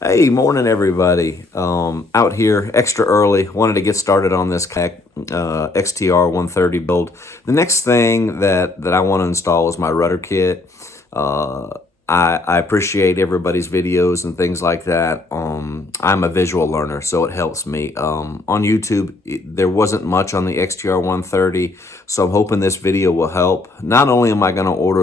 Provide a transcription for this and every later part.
Hey, morning everybody. Out here extra early. Wanted to get started on this Kayak XTR130 build. The next thing that I want to install is my rudder kit. Uh, I appreciate everybody's videos and things like that. I'm a visual learner, so it helps me. On YouTube, there wasn't much on the XTR130, so I'm hoping this video will help. Not only am I going to order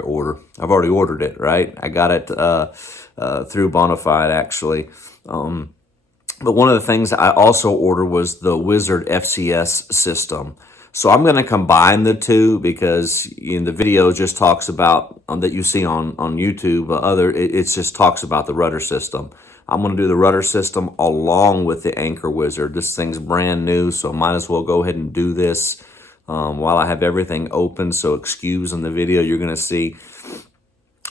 order. I've already ordered it, right? I got it through Bonafide, actually. But one of the things I also ordered was the Wizard FCS system. So I'm going to combine the two because in the video just talks about that you see on YouTube. It just talks about the rudder system. I'm going to do the rudder system along with the Anchor Wizard. This thing's brand new, so might as well go ahead and do this while I have everything open. So excuse in the video, you're going to see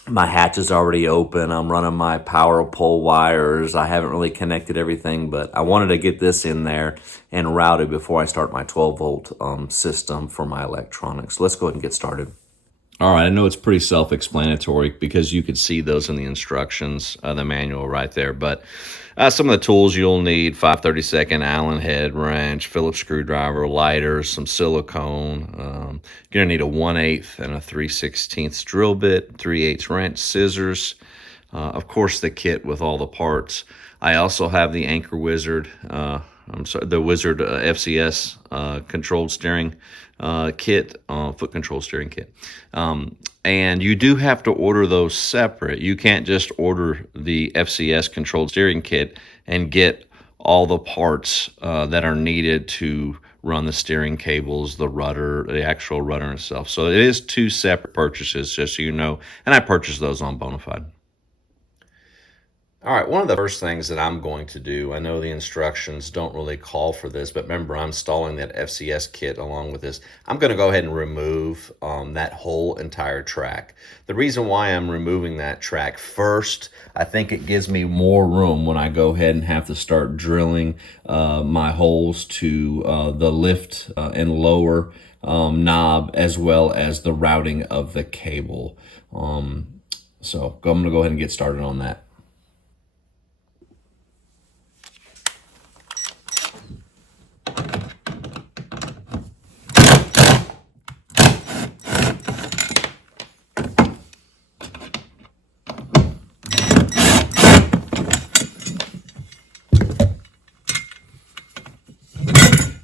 my hatch is already open. I'm running my power pole wires. I haven't really connected everything, but I wanted to get this in there and routed before I start my 12-volt system for my electronics. Let's go ahead and get started. All right, I know it's pretty self-explanatory because you could see those in the instructions, the manual right there. But some of the tools you'll need: 5/32 Allen head wrench, Phillips screwdriver, lighters, some silicone. You're gonna need a 1/8 and a 3/16 drill bit, 3/8 wrench, scissors. Of course, the kit with all the parts. I also have the Anchor Wizard. The Wizard FCS controlled steering kit, foot control steering kit. And you do have to order those separate. You can't just order the FCS controlled steering kit and get all the parts that are needed to run the steering cables, the rudder, the actual rudder itself. So it is two separate purchases, just so you know. And I purchased those on Bonafide. All right, one of the first things that I'm going to do, I know the instructions don't really call for this, but remember I'm installing that FCS kit along with this. I'm going to go ahead and remove that whole entire track. The reason why I'm removing that track first, I think it gives me more room when I go ahead and have to start drilling my holes to the lift and lower knob, as well as the routing of the cable. So I'm going to go ahead and get started on that.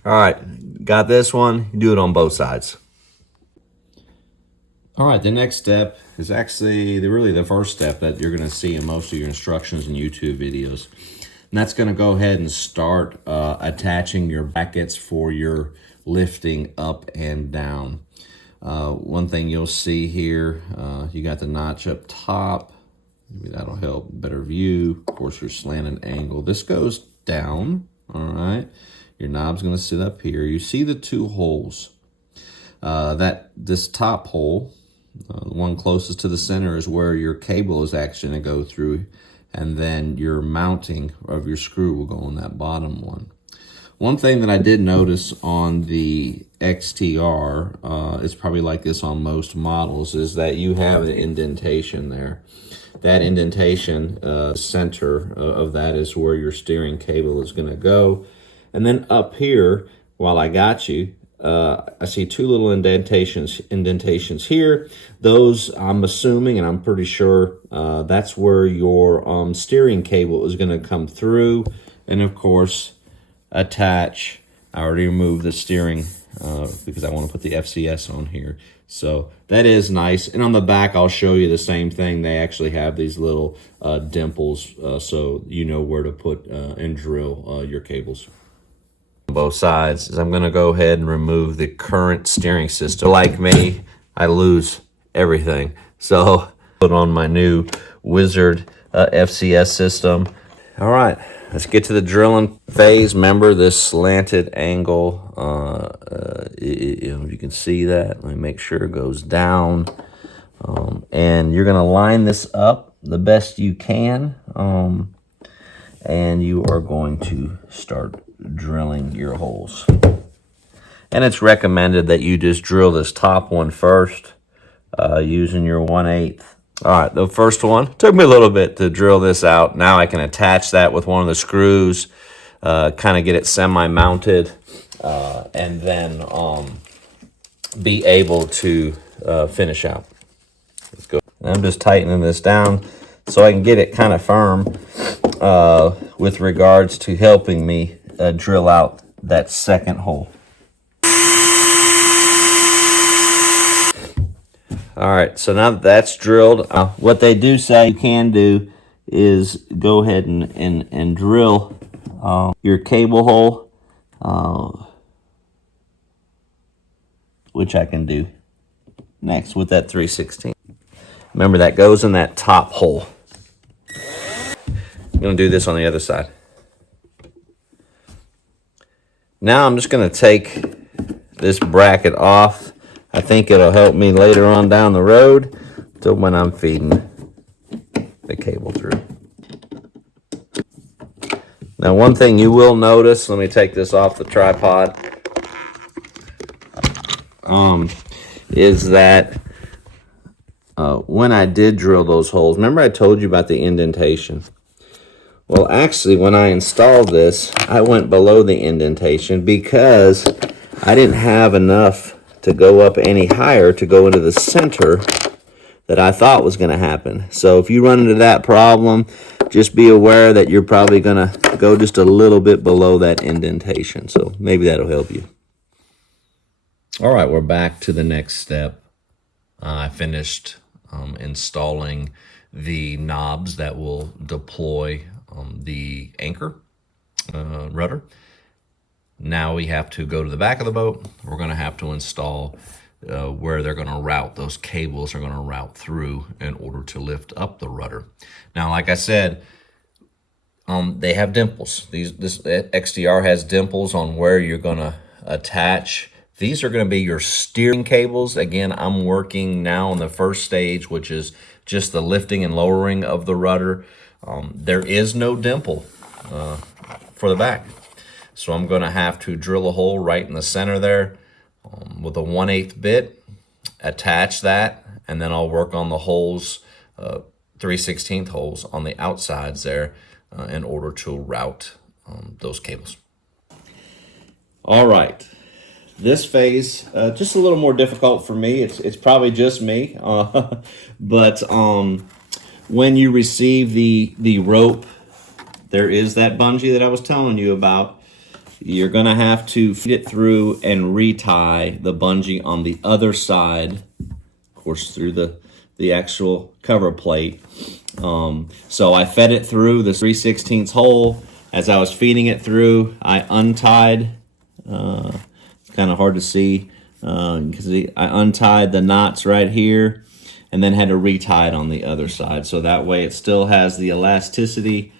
All right, got this one. Do it on both sides. All right, the next step is actually really the first step that you're going to see in most of your instructions and YouTube videos. And that's going to go ahead and start attaching your brackets for your lifting up and down. One thing you'll see here, you got the notch up top. Maybe that'll help, better view. Of course, your slanted angle. This goes down, all right? Your knob's going to sit up here. You see the two holes. This top hole, the one closest to the center, is where your cable is actually going to go through, and then your mounting of your screw will go on that bottom one. One thing that I did notice on the XTR, it's probably like this on most models, is that you have an indentation there. That indentation, center of that is where your steering cable is going to go. And then up here, while I got you, I see two little indentations here. Those, I'm assuming, and I'm pretty sure, that's where your steering cable is going to come through. And of course, attach. I already removed the steering because I want to put the FCS on here. So that is nice. And on the back, I'll show you the same thing. They actually have these little dimples, so you know where to put and drill your cables. Both sides is I'm going to go ahead and remove the current steering system. Like me, I lose everything. So put on my new Wizard FCS system. All right, let's get to the drilling phase. Remember this slanted angle. You can see that. Let me make sure it goes down. And you're going to line this up the best you can. And you are going to start drilling your holes. And it's recommended that you just drill this top one first using your 1/8 All right, the first one took me a little bit to drill this out. Now I can attach that with one of the screws, kind of get it semi-mounted, and then be able to finish out. Let's go. And I'm just tightening this down so I can get it kind of firm with regards to helping me drill out that second hole. All right, so now that that's drilled, what they do say you can do is go ahead and drill your cable hole, which I can do next with that 3/16. Remember, that goes in that top hole. I'm going to do this on the other side. Now I'm just going to take this bracket off. I think it'll help me later on down the road to when I'm feeding the cable through. Now, one thing you will notice, let me take this off the tripod, is that when I did drill those holes, remember I told you about the indentation? Well, actually, when I installed this, I went below the indentation because I didn't have enough to go up any higher to go into the center that I thought was going to happen. So if you run into that problem, just be aware that you're probably going to go just a little bit below that indentation. So maybe that'll help you. All right, we're back to the next step. I finished installing the knobs that will deploy the anchor rudder. Now we have to go to the back of the boat. We're going to have to install where they're going to route, those cables are going to route through in order to lift up the rudder. Now, like I said, they have dimples. This XTR has dimples on where you're going to attach. These are going to be your steering cables. Again, I'm working now on the first stage, which is just the lifting and lowering of the rudder. There is no dimple for the back. So I'm going to have to drill a hole right in the center there with a 1/8 bit, attach that, and then I'll work on the holes, 3/16 holes on the outsides there in order to route those cables. All right. This phase, just a little more difficult for me. It's probably just me, but when you receive the rope, there is that bungee that I was telling you about. You're going to have to feed it through and retie the bungee on the other side, of course, through the actual cover plate. So I fed it through the 3/16 hole. As I was feeding it through, I untied, it's kind of hard to see, because I untied the knots right here and then had to retie it on the other side. So that way it still has the elasticity.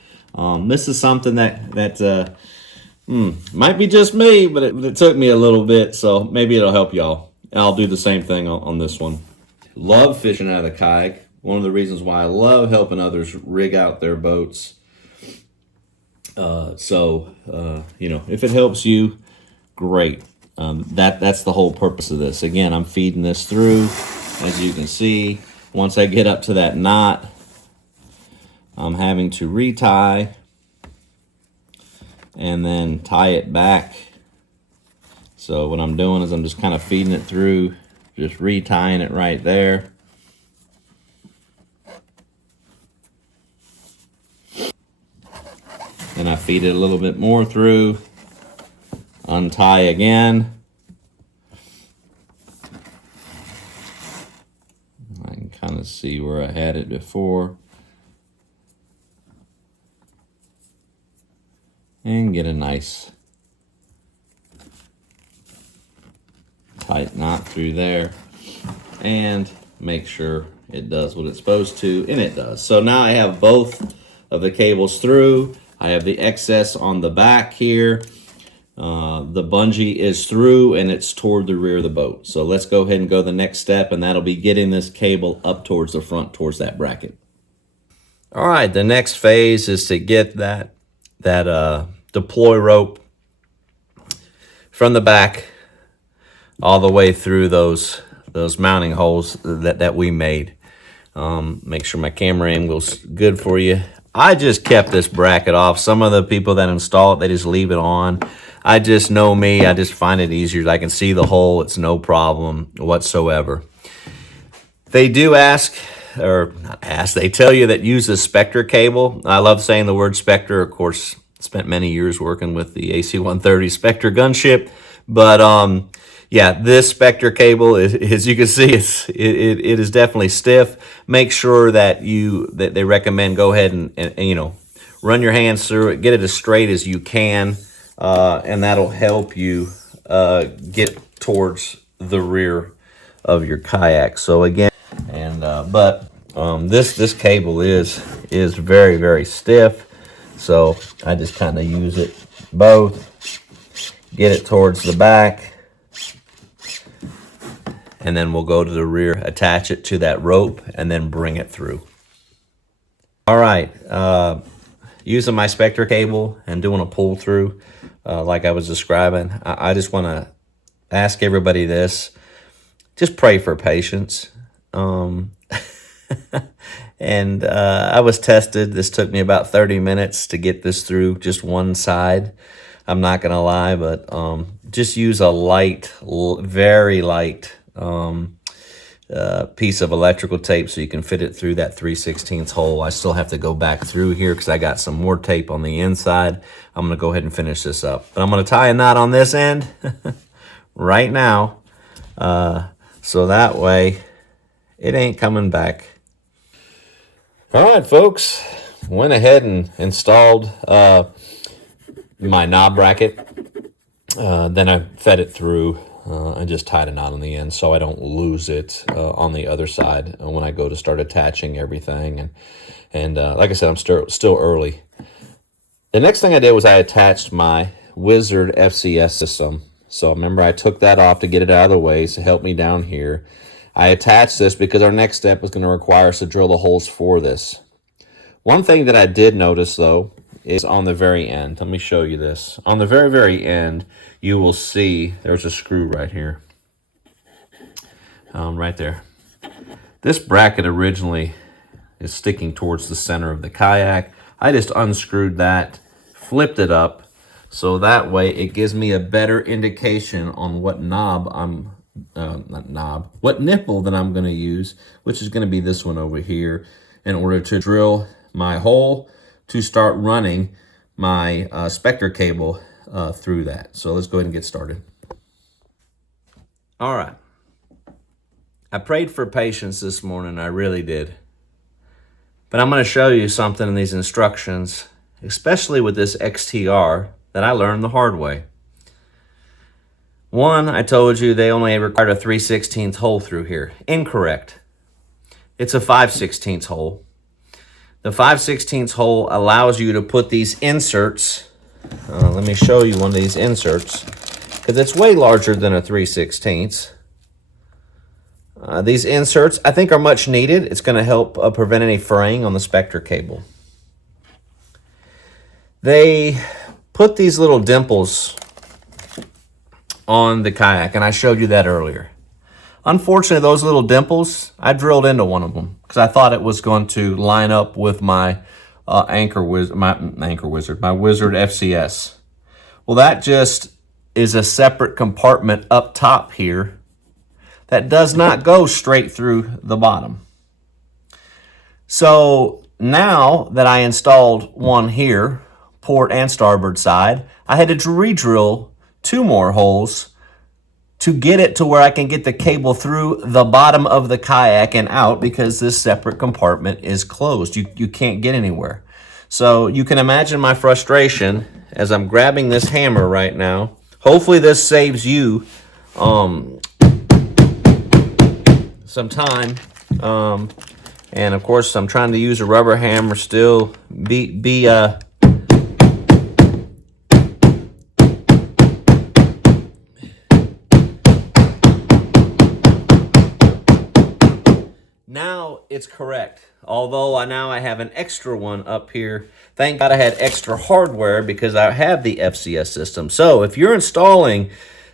This is something that might be just me, but it took me a little bit, so maybe it'll help y'all. I'll do the same thing on this one. Love fishing out of the kayak. One of the reasons why I love helping others rig out their boats. You know, if it helps you, great. That's the whole purpose of this. Again, I'm feeding this through. As you can see, once I get up to that knot, I'm having to retie and then tie it back. So what I'm doing is I'm just kind of feeding it through, just retying it right there. And I feed it a little bit more through, untie again. I can kind of see where I had it before. And get a nice tight knot through there and make sure it does what it's supposed to, and it does. So now I have both of the cables through. I have the excess on the back here. The bungee is through and it's toward the rear of the boat. So let's go ahead and go the next step, and that'll be getting this cable up towards the front, towards that bracket. All right, the next phase is to get that deploy rope from the back all the way through those mounting holes that we made. Make sure my camera angle's good for you. I just kept this bracket off. Some of the people that install it, they just leave it on. I just know me. I just find it easier. I can see the hole. It's no problem whatsoever. They do ask, or not ask, they tell you that use the Spectre cable. I love saying the word Spectre. Of course, spent many years working with the AC-130 Spectre gunship. But yeah, this Spectre cable, as you can see, it is definitely stiff. Make sure that they recommend go ahead and you know, run your hands through it, get it as straight as you can, and that'll help you get towards the rear of your kayak. So again, this cable is very, very stiff. So I just kind of use it both, get it towards the back, and then we'll go to the rear, attach it to that rope, and then bring it through. All right, using my Spectre cable and doing a pull through like I was describing, I just want to ask everybody this. Just pray for patience. And I was tested. This took me about 30 minutes to get this through just one side. I'm not going to lie, but just use a light, very light piece of electrical tape so you can fit it through that 3/16 hole. I still have to go back through here because I got some more tape on the inside. I'm going to go ahead and finish this up. But I'm going to tie a knot on this end right now, so that way it ain't coming back. All right, folks, went ahead and installed my knob bracket. Then I fed it through and just tied a knot on the end so I don't lose it on the other side when I go to start attaching everything. And like I said, I'm still early. The next thing I did was I attached my Wizard FCS system. So remember, I took that off to get it out of the way to help me down here. I attached this because our next step was going to require us to drill the holes for this. One thing that I did notice, though, is on the very end. Let me show you this. On the very, very end, you will see there's a screw right here. Right there. This bracket originally is sticking towards the center of the kayak. I just unscrewed that, flipped it up, so that way it gives me a better indication on what what nipple that I'm going to use, which is going to be this one over here, in order to drill my hole to start running my Spectre cable through that. So let's go ahead and get started. All right. I prayed for patience this morning, I really did. But I'm going to show you something in these instructions, especially with this XTR, that I learned the hard way. One, I told you they only required a 3/16 hole through here. Incorrect. It's a 5/16 hole. The 5/16 hole allows you to put these inserts. Let me show you one of these inserts, because it's way larger than a 3/16. These inserts, I think, are much needed. It's going to help prevent any fraying on the Spectre cable. They put these little dimples on the kayak, and I showed you that earlier. Unfortunately, those little dimples, I drilled into one of them because I thought it was going to line up with my my Wizard FCS. Well, that just is a separate compartment up top here that does not go straight through the bottom. So now that I installed one here, port and starboard side, I had to re-drill 2 more holes to get it to where I can get the cable through the bottom of the kayak and out, because this separate compartment is closed. You can't get anywhere. So you can imagine my frustration as I'm grabbing this hammer right now. Hopefully this saves you some time. And of course, I'm trying to use a rubber hammer still. Now it's correct. Although now I have an extra one up here. Thank God I had extra hardware because I have the FCS system. So if you're installing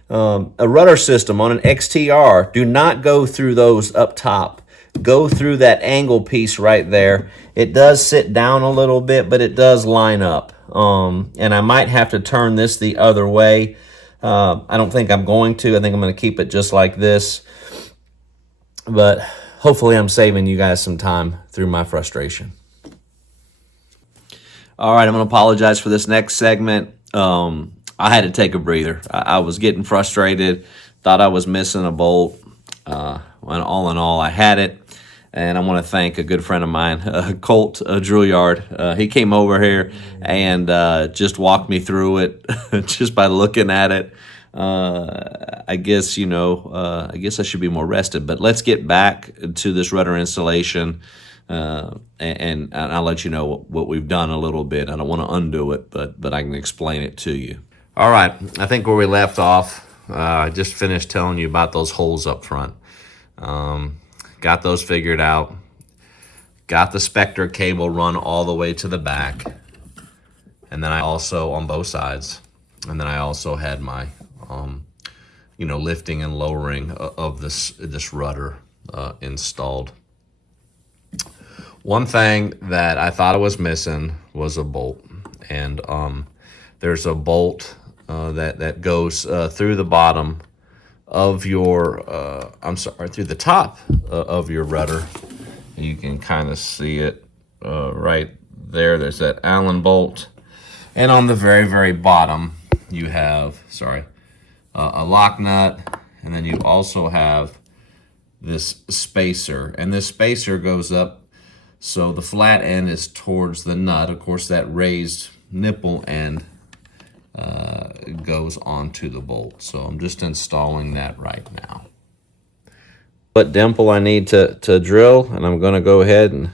a rudder system on an XTR, do not go through those up top. go through that angle piece right there. It does sit down a little bit, but it does line up. And I might have to turn this the other way. I don't think I'm going to. I think I'm going to keep it just like this. But hopefully I'm saving you guys some time through my frustration. All right, I'm going to apologize for this next segment. I had to take a breather. I was getting frustrated, thought I was missing a bolt. When all in all, I had it. And I want to thank a good friend of mine, Colt Drouillard. He came over here and just walked me through it just by looking at it. I guess, I guess I should be more rested. But let's get back to this rudder installation, and I'll let you know what we've done a little bit. I don't want to undo it, but I can explain it to you. All right, I think where we left off, I just finished telling you about those holes up front. Got those figured out. Got the Spectre cable run all the way to the back. And then I also, on both sides, and then I also had my, lifting and lowering of this rudder installed. One thing that I thought I was missing was a bolt. And there's a bolt that goes through the bottom of your, through the top of your rudder. You can kind of see it right there. There's that Allen bolt. And on the very, very bottom, you have, a lock nut. And then you also have this spacer. And this spacer goes up so the flat end is towards the nut. Of course, that raised nipple end goes onto the bolt. So I'm just installing that right now. What dimple I need to drill, and I'm going to go ahead and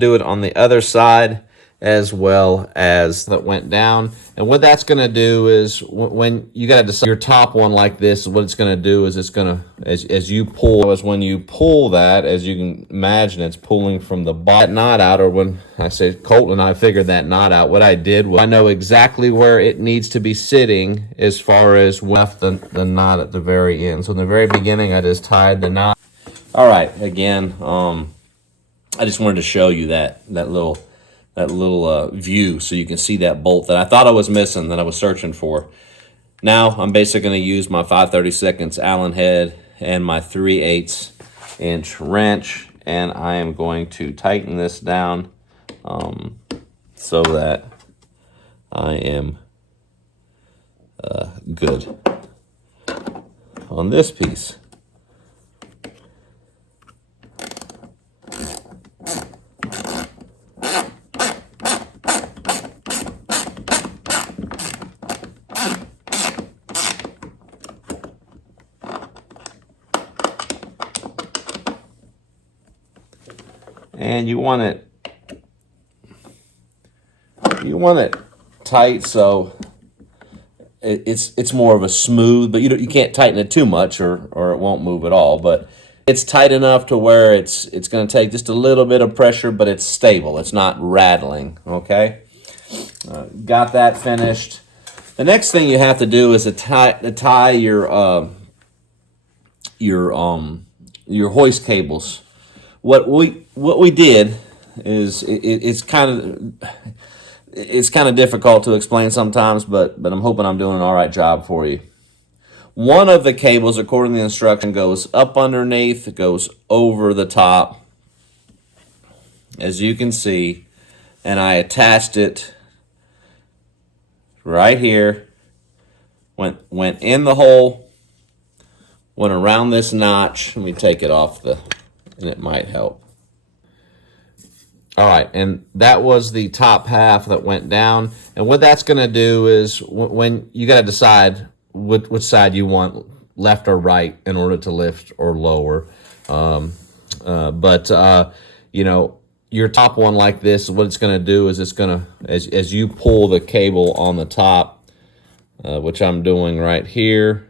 do it on the other side as well as that went down. And what that's going to do is when you got to decide your top one like this, what it's going to do is it's going to, as you pull, when you pull that, as you can imagine, it's pulling from the bottom knot out. Or when I say Colton and I figured that knot out, what I did was I know exactly where it needs to be sitting as far as left the knot at the very end. So in the very beginning, I just tied the knot. All right, again, I just wanted to show you that little view so you can see that bolt that I thought I was missing, that I was searching for. Now I'm basically going to use my 5/32 Allen head and my 3/8 inch wrench, and I am going to tighten this down so that I am good on this piece. And you want it tight so it's more of a smooth, but you can't tighten it too much or it won't move at all. But it's tight enough to where it's going to take just a little bit of pressure, but it's stable. It's not rattling. Okay, got that finished. The next thing you have to do is to tie your hoist cables. What we did is it's kind of difficult to explain sometimes, but I'm hoping I'm doing an all right job for you. One of the cables, according to the instruction, goes up underneath, it goes over the top, as you can see, and I attached it right here. Went in the hole, went around this notch. Let me take it off and it might help. All right, and that was the top half that went down. And what that's going to do is when you got to decide which side you want, left or right, in order to lift or lower. Your top one like this, what it's going to do is it's going to, as you pull the cable on the top, which I'm doing right here,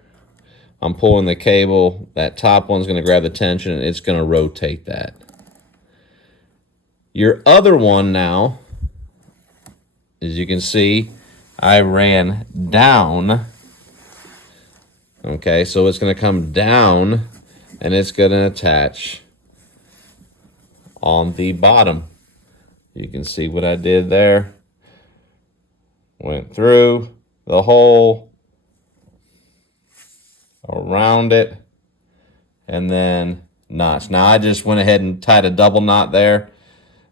I'm pulling the cable, that top one's going to grab the tension, and it's going to rotate that. Your other one now, as you can see, I ran down. Okay, so it's going to come down and it's going to attach on the bottom. You can see what I did there. Went through the hole, around it, and then notch. Now I just went ahead and tied a double knot there.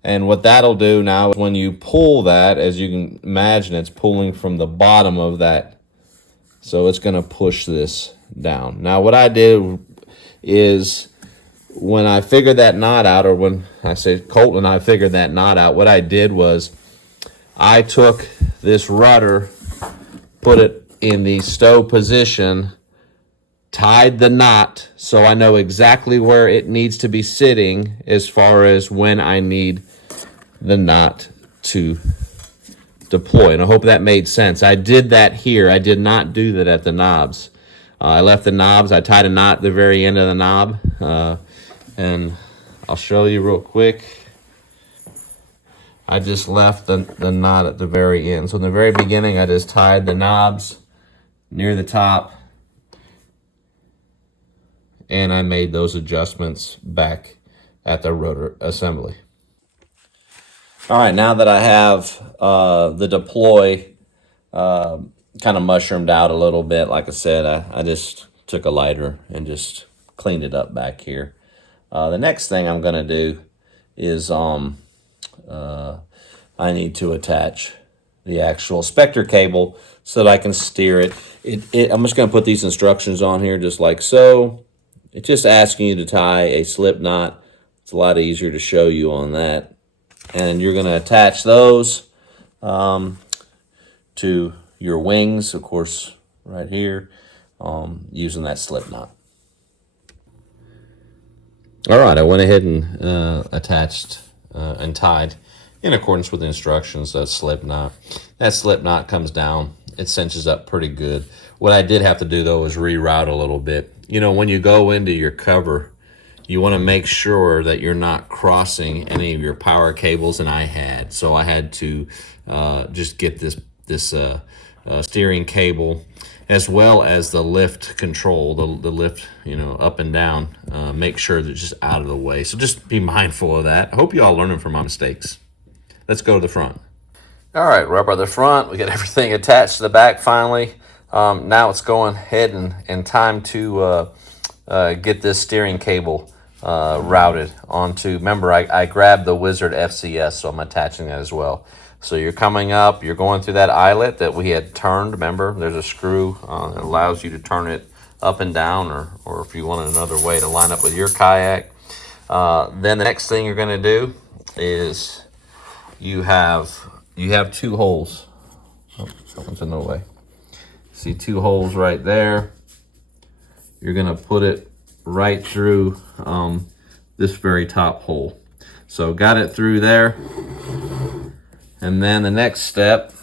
And what that'll do now is when you pull that, as you can imagine, it's pulling from the bottom of that. So it's going to push this down. Now what I did is when I figured that knot out, or when I say Colton and I figured that knot out, what I did was I took this rudder, put it in the stow position, tied the knot so I know exactly where it needs to be sitting as far as when I need the knot to deploy. And I hope that made sense. I did that here. I did not do that at the knobs. I left the knobs. I tied a knot at the very end of the knob. And I'll show you real quick. I just left the knot at the very end. So in the very beginning, I just tied the knobs near the top, and I made those adjustments back at the rotor assembly. All right, now that I have the deploy kind of mushroomed out a little bit, like I said, I just took a lighter and just cleaned it up back here. The next thing I'm going to do is I need to attach the actual Spectre cable so that I can steer it. I'm just going to put these instructions on here just like so. It's just asking you to tie a slip knot. It's a lot easier to show you on that. And you're going to attach those to your wings, of course, right here, using that slip knot. All right, I went ahead and attached and tied in accordance with the instructions that slip knot. That slip knot comes down. It cinches up pretty good. What I did have to do, though, is reroute a little bit. You know, when you go into your cover, you want to make sure that you're not crossing any of your power cables, and I had. So I had to just get this steering cable, as well as the lift control, the lift, you know, up and down. Make sure that it's just out of the way. So just be mindful of that. I hope you all learning from my mistakes. Let's go to the front. All right, we're up at the front. We got everything attached to the back finally. Now it's going ahead and time to get this steering cable routed onto. Remember, I grabbed the Wizard FCS, so I'm attaching that as well. So you're coming up, you're going through that eyelet that we had turned. Remember, there's a screw that allows you to turn it up and down, or if you want another way to line up with your kayak. Then the next thing you're going to do is you have two holes. Oh, someone's in the way. See two holes right there. You're going to put it right through this very top hole. So got it through there. And then the next step,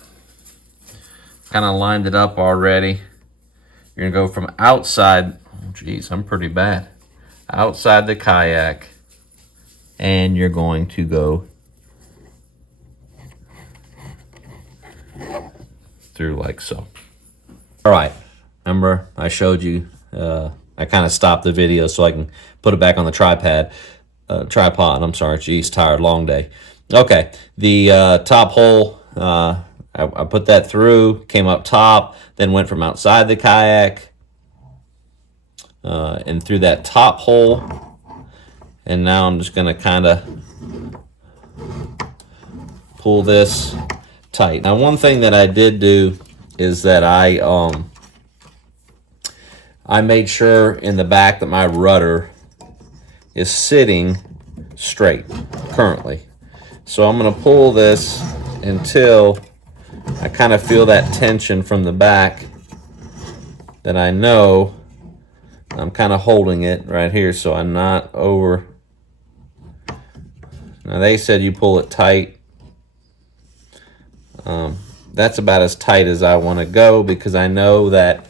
kind of lined it up already. You're going to go from outside, oh geez, I'm pretty bad, outside the kayak, and you're going to go through like so. All right, remember I showed you, I kind of stopped the video so I can put it back on the tripod, I'm sorry, geez, tired, long day. Okay, the top hole, I put that through, came up top, then went from outside the kayak and through that top hole. And now I'm just going to kind of pull this tight. Now, one thing that I did do is that I made sure in the back that my rudder is sitting straight currently. So I'm going to pull this until I kind of feel that tension from the back that I know I'm kind of holding it right here so I'm not over. Now they said you pull it tight. That's about as tight as I want to go because I know that,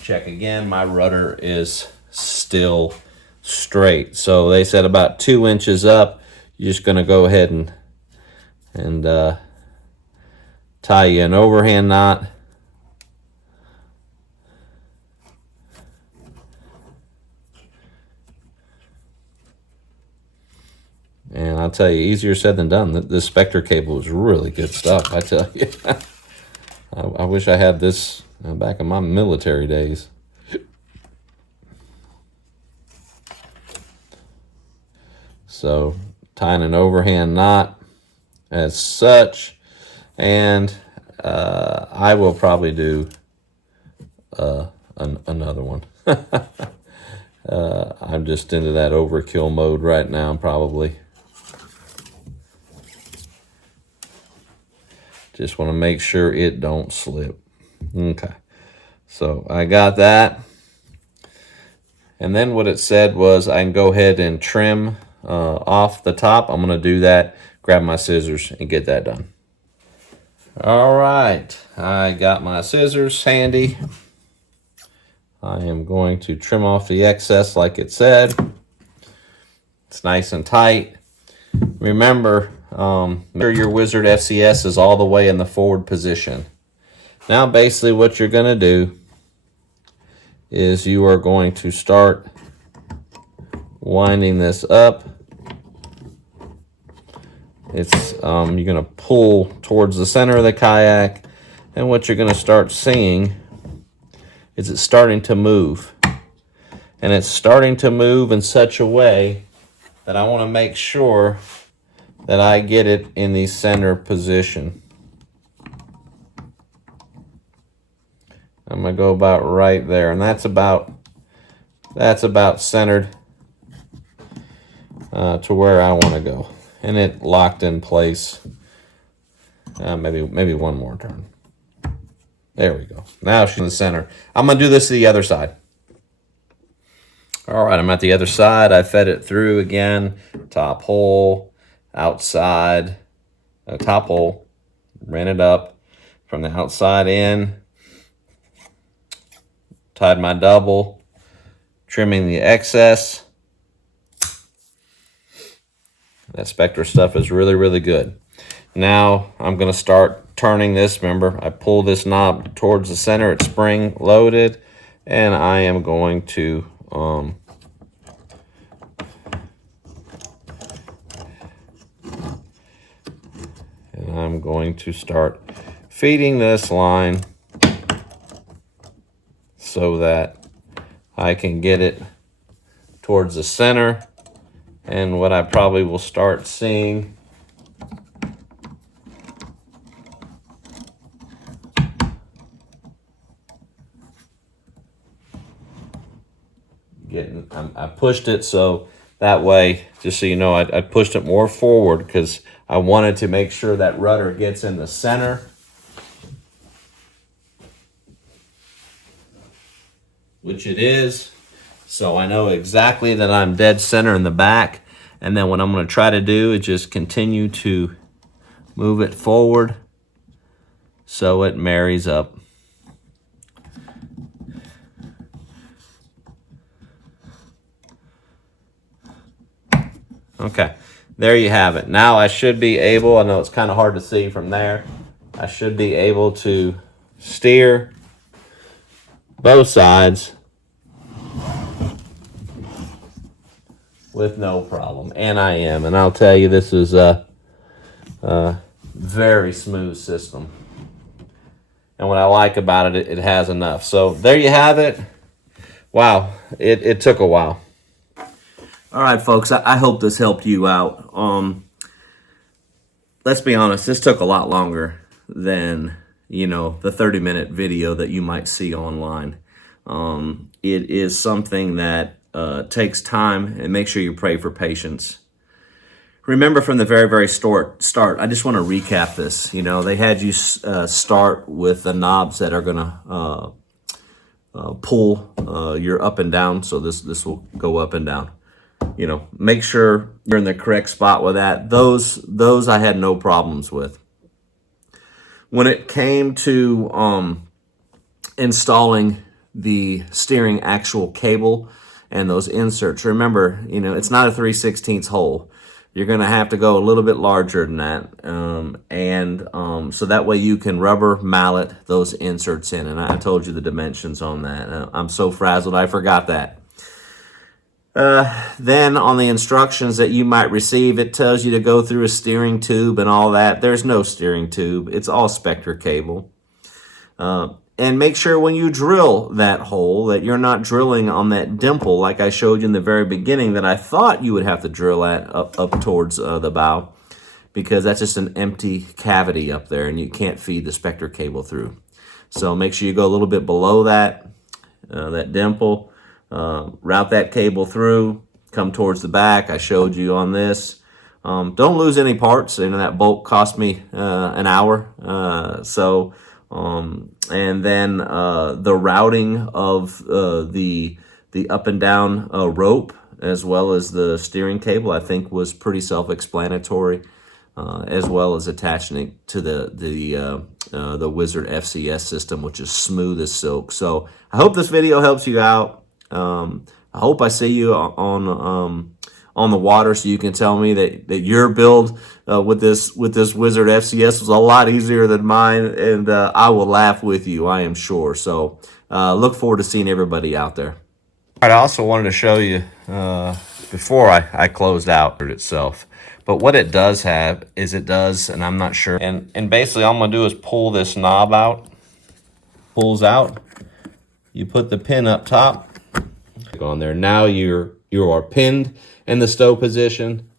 check again, my rudder is still straight. So they said about 2 inches up. You're just going to go ahead and tie you an overhand knot. And I'll tell you, easier said than done. This Spectre cable is really good stuff, I tell you. I wish I had this back in my military days. So, tying an overhand knot as such. And I will probably do another one. I'm just into that overkill mode right now, probably. Just want to make sure it don't slip. Okay, so I got that. And then what it said was I can go ahead and trim off the top. I'm going to do that, grab my scissors, and get that done. All right, I got my scissors handy. I am going to trim off the excess like it said. It's nice and tight. Remember, make sure your Wizard FCS is all the way in the forward position. Now basically what you're going to do is you are going to start winding this up. It's you're going to pull towards the center of the kayak, and what you're going to start seeing is it's starting to move. And it's starting to move in such a way that I want to make sure that I get it in the center position. I'm going to go about right there, and that's about centered to where I want to go. And it locked in place. Maybe one more turn. There we go. Now she's in the center. I'm going to do this to the other side. All right, I'm at the other side. I fed it through again. Top hole, outside, top hole. Ran it up from the outside in. Tied my double, trimming the excess. That Spectre stuff is really, really good. Now I'm going to start turning this. Remember, I pull this knob towards the center. It's spring loaded, and I am going to start feeding this line so that I can get it towards the center. And what I probably will start seeing I pushed it so that way, just so you know, I pushed it more forward because I wanted to make sure that rudder gets in the center. Which it is. So I know exactly that I'm dead center in the back. And then what I'm going to try to do is just continue to move it forward so it marries up. Okay, there you have it. Now I should be able, I know it's kind of hard to see from there, I should be able to steer both sides with no problem. And I am. And I'll tell you, this is a very smooth system. And what I like about it, it has enough. So there you have it. Wow, it took a while. All right, folks, I hope this helped you out. Let's be honest, this took a lot longer than, the 30-minute video that you might see online. It is something that takes time, and make sure you pray for patience. Remember from the very, very start, I just want to recap this. They had you start with the knobs that are going to pull your up and down, so this will go up and down. Make sure you're in the correct spot with that. Those I had no problems with. When it came to installing the steering actual cable and those inserts, remember, it's not a 3/16 hole. You're going to have to go a little bit larger than that, so that way you can rubber mallet those inserts in. And I told you the dimensions on that. I'm so frazzled, I forgot that. Then on the instructions that you might receive, it tells you to go through a steering tube and all that. There's no steering tube. It's all Spectre cable. And make sure when you drill that hole that you're not drilling on that dimple like I showed you in the very beginning that I thought you would have to drill at up towards the bow, because that's just an empty cavity up there and you can't feed the Spectre cable through. So make sure you go a little bit below that dimple, route that cable through, come towards the back. I showed you on this. Don't lose any parts. You know, that bolt cost me an hour. And then the routing of the up and down rope as well as the steering cable, I think was pretty self-explanatory, as well as attaching it to the Wizard FCS system, which is smooth as silk. So I hope this video helps you out. I hope I see you on the water, so you can tell me that your build with this Wizard FCS was a lot easier than mine, and I will laugh with you, I am sure. So look forward to seeing everybody out there. All right, I also wanted to show you before I closed out itself. But what it does have is it does, and I'm not sure, and basically all I'm gonna do is pull this knob out, pulls out. You put the pin up top on there. Now you are pinned in the stow position.